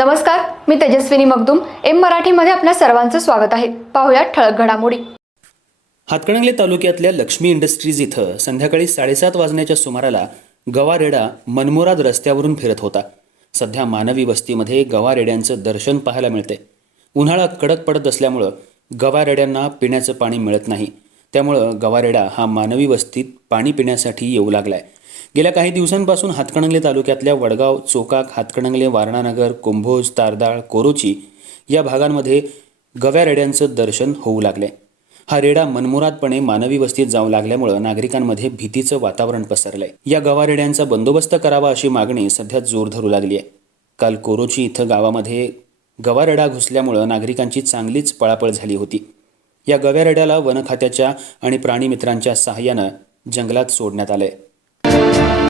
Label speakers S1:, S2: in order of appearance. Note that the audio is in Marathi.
S1: नमस्कार मी तेजस्विनी मगदुम. एम मराठीमध्ये आपल्या सर्वांचं स्वागत आहे. पाहुयात ठळक घडामोडी.
S2: हातकणंगले तालुक्यातल्या लक्ष्मी इंडस्ट्रीज इथं संध्याकाळी साडेसात वाजण्याच्या सुमाराला गवारेडा मनमुराद रस्त्यावरून फिरत होता. सध्या मानवी वस्तीमध्ये गवारेड्यांचं दर्शन पाहायला मिळते उन्हाळा कडक पडत असल्यामुळं गवारेड्यांना पिण्याचं पाणी मिळत नाही. त्यामुळं गवारेडा हा मानवी वस्तीत पाणी पिण्यासाठी येऊ लागलाय. गेल्या काही दिवसांपासून हातकणंगले तालुक्यातल्या वडगाव चोकाक हातकणंगले वारणानगर कुंभोज तारदाळ कोरोची या भागांमध्ये गव्या रेड्यांचं दर्शन होऊ लागले. हा रेडा मनमुरादपणे मानवी वस्तीत जाऊ लागल्यामुळं नागरिकांमध्ये भीतीचं वातावरण पसरलंय. या गवारेड्यांचा बंदोबस्त करावा अशी मागणी सध्या जोर धरू लागली आहे. काल कोरोची इथं गावामध्ये गवारेडा घुसल्यामुळं नागरिकांची चांगलीच पळापळ झाली होती. या गव्यारेड्याला रेड्याला वनखात्याच्या आणि प्राणीमित्रांच्या सहाय्यानं जंगलात सोडण्यात आलंय. Thank you.